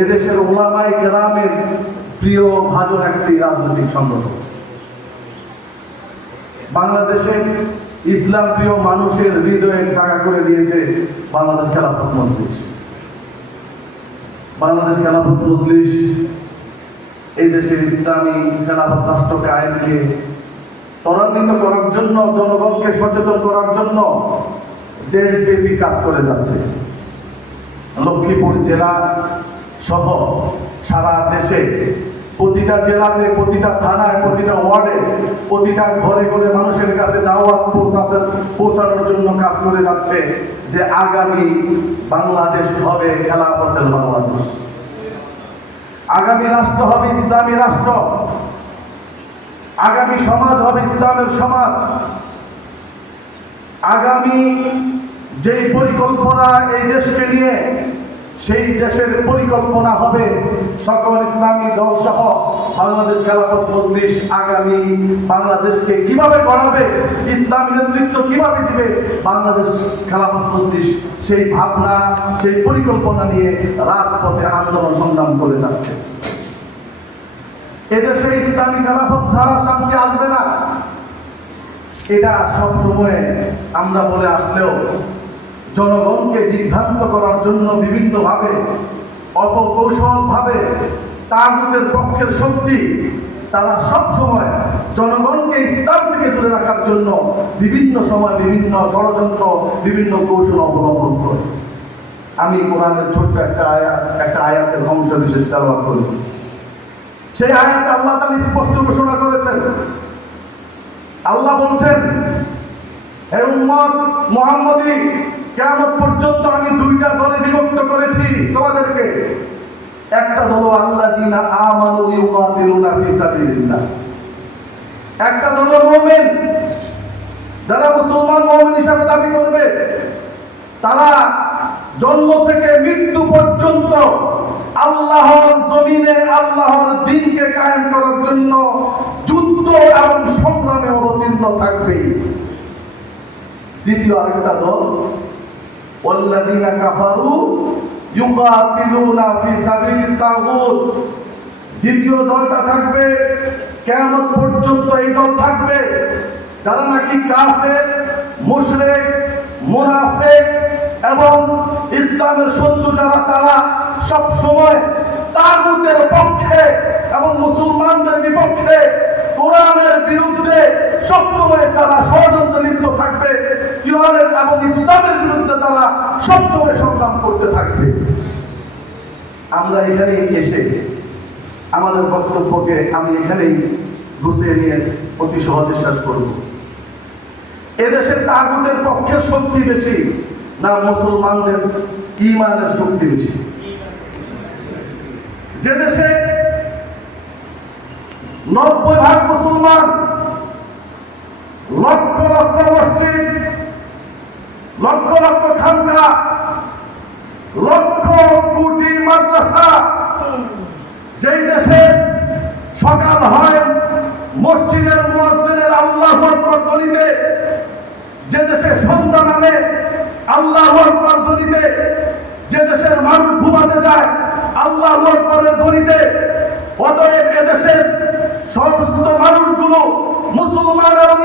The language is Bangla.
এদেশের ওলামাই গ্রামের প্রিয় ভাজন একটি রাজনৈতিক সংগঠন। বাংলাদেশে ইসলাম প্রিয় মানুষের হৃদয়ে টাকা করে দিয়েছে বাংলাদেশ খেলাফত মজলিস। বাংলাদেশ খেলাফত মজলিস এই দেশের ইসলামী খেলাফত রাষ্ট্র কায়েমকে ত্বরান্বিত করার জন্য, জনগণকে সচেতন করার জন্য দেশব্যাপী কাজ করে যাচ্ছে। লক্ষ্মীপুর জেলা সহ সারা দেশে, প্রতিটা জেলাতে, প্রতিটা থানায়, প্রতিটা ওয়ার্ডে, প্রতিটা ঘরে ঘরে মানুষের কাছে দাওয়াত পৌঁছাতে পৌঁছানোর জন্য কাজ করে যাচ্ছে যে আগামী বাংলাদেশ হবে খেলা খেলাফতের বাংলাদেশ। আগামী রাষ্ট্র হবে ইসলামী রাষ্ট্র। আগামী সমাজ হবে ইসলামের সমাজ। আগামী যেই পরিকল্পনা এই দেশকে নিয়ে সেই দেশের পরিকল্পনা হবে। সকল ইসলামী দল সহ বাংলাদেশ খেলাফত মজলিস আগামী বাংলাদেশকে কীভাবে গড়াবে, ইসলামী নেতৃত্ব কীভাবে দিবে, বাংলাদেশ খেলাফত মজলিস সেই ভাবনা, সেই পরিকল্পনা নিয়ে রাজপথে আন্দোলন সংগ্রাম করে যাচ্ছে। এদেশে ইসলামী খেলাফত ছাড়া শান্তি আসবে না। এটা সব সময় আমরা বলে আসলেও জনগণকে বিভ্রান্ত করার জন্য বিভিন্নভাবে অপকৌশল ভাবে তাগুতের পক্ষের শক্তি তারা সব সময় জনগণকে ইসলাম থেকে দূরে রাখার জন্য বিভিন্ন সময় বিভিন্ন ষড়যন্ত্র, বিভিন্ন কৌশল অবলম্বন করে। আমি কোরআনের ছোট্ট একটা আয়াত, একটা আয়াতের অংশ বিশেষ চালনা করেছি সেই আয়াতে আল্লাহ তাআলা স্পষ্ট ঘোষণা করেছেন। আল্লাহ বলছেন, হে উম্মত মুহাম্মদী কিয়ামত পর্যন্ত আমি দুইটা দলে বিভক্ত করেছি। তোমাদেরকে একটা দল আল্লাযিনা আমানু ইউকাতিলুনা ফি সাবিলিল্লাহ। একটা দল মুমিন। যারা মুসলমান মুমিন হিসাবে দাবি করবে, তারা জন্ম থেকে মৃত্যু পর্যন্ত আল্লাহর জমিনে আল্লাহর দিনকে কায়েম করার জন্য যুদ্ধ এবং সংগ্রামে অবতীর্ণ থাকবে। দ্বিতীয় আরেকটা দল ওয়াল্লাযীনা কাফারু ইউকাতিলুনা ফি সাবিলিত তাগুত দ্বিতীয় দলটা থাকবে। কিয়ামত পর্যন্ত এই দল থাকবে। যারা নাকি কাফের, মুশরিক, মুনাফিক এবং ইসলামের শত্রু যারা, তারা সব সময় তাগুতের পক্ষে এবং মুসলমানদের বিপক্ষে কোরআনের বিরুদ্ধে সবসময় তারা ষড়যন্ত্র লিপ্ত থাকবে। কোরআনের এবং ইসলামের সবসময় সংগ্রাম করতে থাকবে। আমরা এখানে এসে আমাদের বক্তব্যকে আমি এখানেই গুছিয়ে নিয়ে অতি সহজে শেষ করব। এদেশের তাগুতের পক্ষের শক্তি বেশি না মুসলমানদের ইমানের শক্তি বেশি? যে দেশে নব্বই ভাগ মুসলমান লক্ষ লক্ষ মসজিদ লক্ষ লক্ষ খানকা লক্ষ কোটি মাদ্রাসা, যেই দেশে সকাল হয় মসজিদের মসজিদের আল্লাহ দলিতে যে দেশে সন্ধ্যা নামে আল্লাহ দলিতে যে দেশের মানুষ ঘুমাতে যায় আল্লাহ দলিতে অতএব এদেশের সমস্ত মানুষগুলো মুসলমান এবং